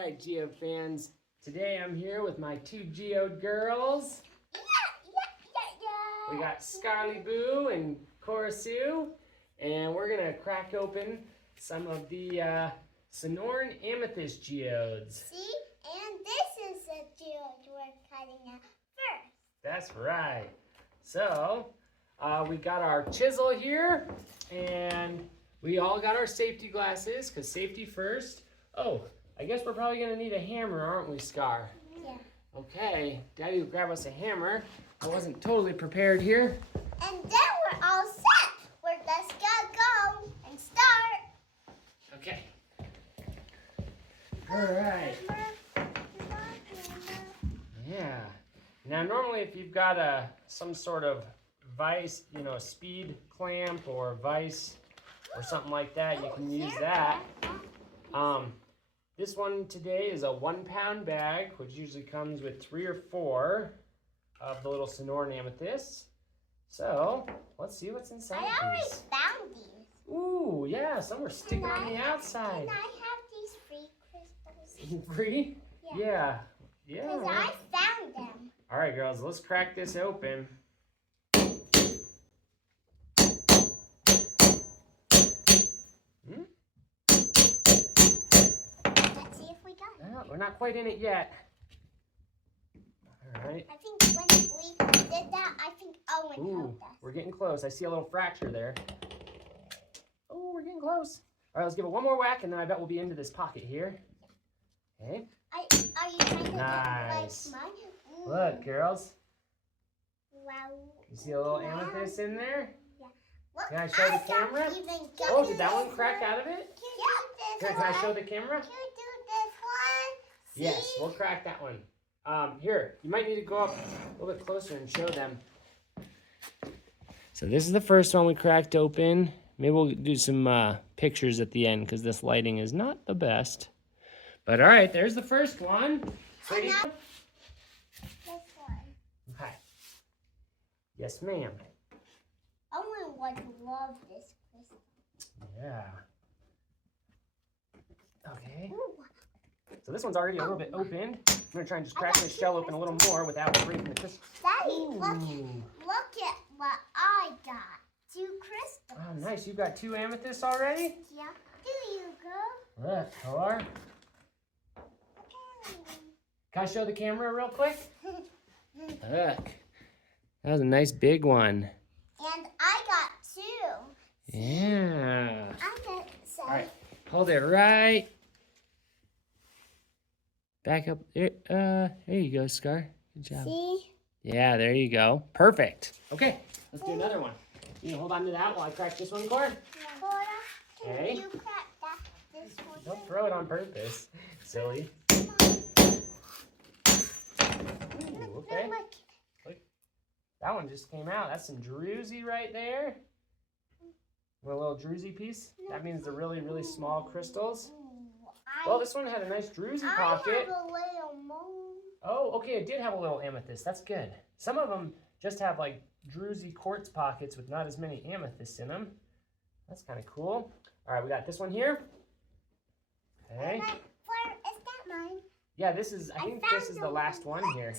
right, Geode fans. Today I'm here with my two Geode girls. We got Scarly Boo and Cora Sue, and we're gonna crack open some of the Sonoran Amethyst Geodes. See, and this is the geode we're cutting out first. That's right. So we got our chisel here, and we all got our safety glasses, because safety first. Oh, I guess we're probably gonna need a hammer, aren't we, Scar? Yeah. Okay, Daddy will grab us a hammer. I wasn't totally prepared here. And then we're all set. We're just gonna go and start. Okay. All right. Yeah. Now, normally, if you've got some sort of vise, speed clamp or vise or something like that, you can use that. This one today is a 1 pound bag, which usually comes with 3 or 4 of the little Sonoran amethysts. So, let's see what's inside I already these. found these. Ooh, yeah, some are sticking on the outside. Can I have these free crystals? Free? Yeah. Because I found them. All right, girls, let's crack this open. Let's see if we got it. Well, we're not quite in it yet. All right. I think when we did that, I think Owen helped us. We're getting close. I see a little fracture there. Oh, we're getting close. All right, let's give it one more whack, and then I bet we'll be into this pocket here. Okay. Are you trying to Nice. get like mine? Look, girls. Wow. You see a little amethyst in there? Yeah. Look, Can I show the camera? Oh, did that one crack out of it? Here, can I show the camera? Can you do this one? Yes, we'll crack that one. Here, you might need to go up a little bit closer and show them. So this is the first one we cracked open. Maybe we'll do some pictures at the end because this lighting is not the best. But all right, there's the first one. Sweetie. This one. Okay. Yes, ma'am. Owen would love this crystal. Yeah. Okay. Ooh. So this one's already a little bit opened. I'm gonna try and just crack this shell open a little more without breaking the crystal. Daddy, Ooh. look at what I got. 2 crystals. Oh, nice. You've got 2 amethysts already? Yeah. Do you go? Look, Thor. Can I show the camera real quick? Look. That was a nice big one. And I got 2. Yeah. I got some. All right. Hold it right. Back up. There you go, Scar. Good job. See? Yeah, there you go. Perfect. Okay, let's do another one. You can hold on to that while I crack this one, Cora? Cora, Okay. can you crack this one? Don't throw it on purpose. Silly. Ooh, okay. Look, that one just came out. That's some druzy right there. A little druzy piece. That means the really, really small crystals. Well, this one had a nice druzy pocket. I have a little moon. Oh, okay, it did have a little amethyst. That's good. Some of them just have like druzy quartz pockets with not as many amethysts in them. That's kind of cool. All right, we got this one here. Okay. Is that mine? Yeah, this is, I think this is the last one here.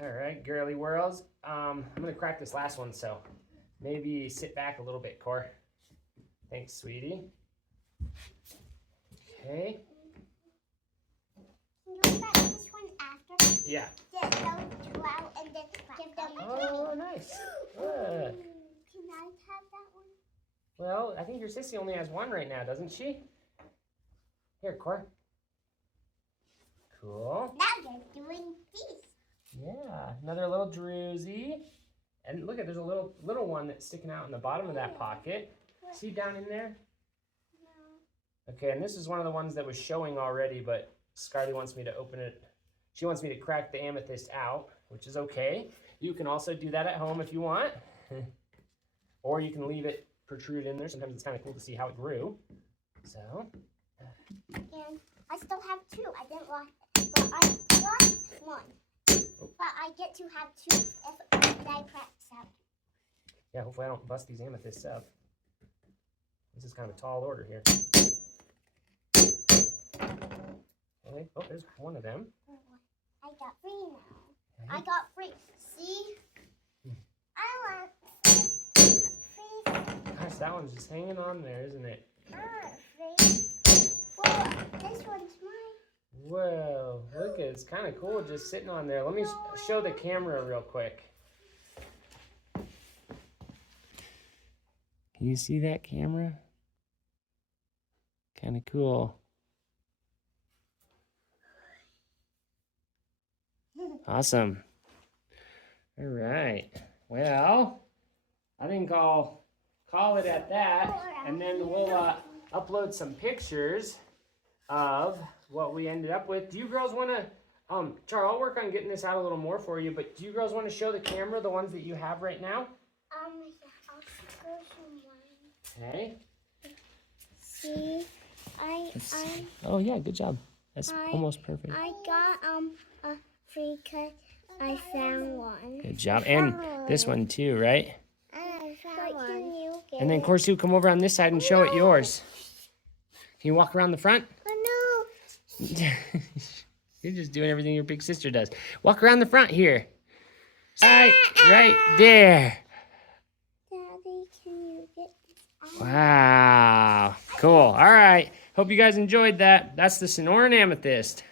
All right, girly whirls. I'm gonna crack this last one, so maybe sit back a little bit, Cor. Thanks, sweetie. Okay. Can you crack this one after? Yeah. Get those 2 out and then give them Oh, nice. Good. Can I have that one? Well, I think your sissy only has 1 right now, doesn't she? Here, Cor. Cool. Now you're doing this. Yeah, another little druzy. And look at, there's a little one that's sticking out in the bottom of that pocket. See down in there? No. Okay, and this is one of the ones that was showing already, but Scarly wants me to open it. She wants me to crack the amethyst out, which is okay. You can also do that at home if you want. Or you can leave it protrude in there. Sometimes it's kind of cool to see how it grew. So. And I still have 2. I didn't lost, but I lost 1. But I get to have 2 if I crack out. Yeah, hopefully I don't bust these amethysts up. This is kind of a tall order here. Okay. Oh, there's one of them. I got 3 now. I got 3. See? I want 3. Gosh, that one's just hanging on there, isn't it? 3. Well, this one's mine. Whoa, look, it's kind of cool just sitting on there. Let me show the camera real quick. Can you see that camera? Kind of cool. Awesome. All right. Well, I think I'll call it at that, and then we'll upload some pictures of what we ended up with. Do you girls want to, Char, I'll work on getting this out a little more for you, but do you girls want to show the camera the ones that you have right now? Yeah, I'll show someone. Okay. See, Oh yeah, good job. That's almost perfect. I got a 3 'cause I found one. Good job. And this one too, right? I found one. And then Corsu, come over on this side and show it yours. Can you walk around the front? Oh You're just doing everything your big sister does. Walk around the front here. Right there. Daddy, can you get this out? Wow. Cool. All right. Hope you guys enjoyed that. That's the Sonoran Amethyst.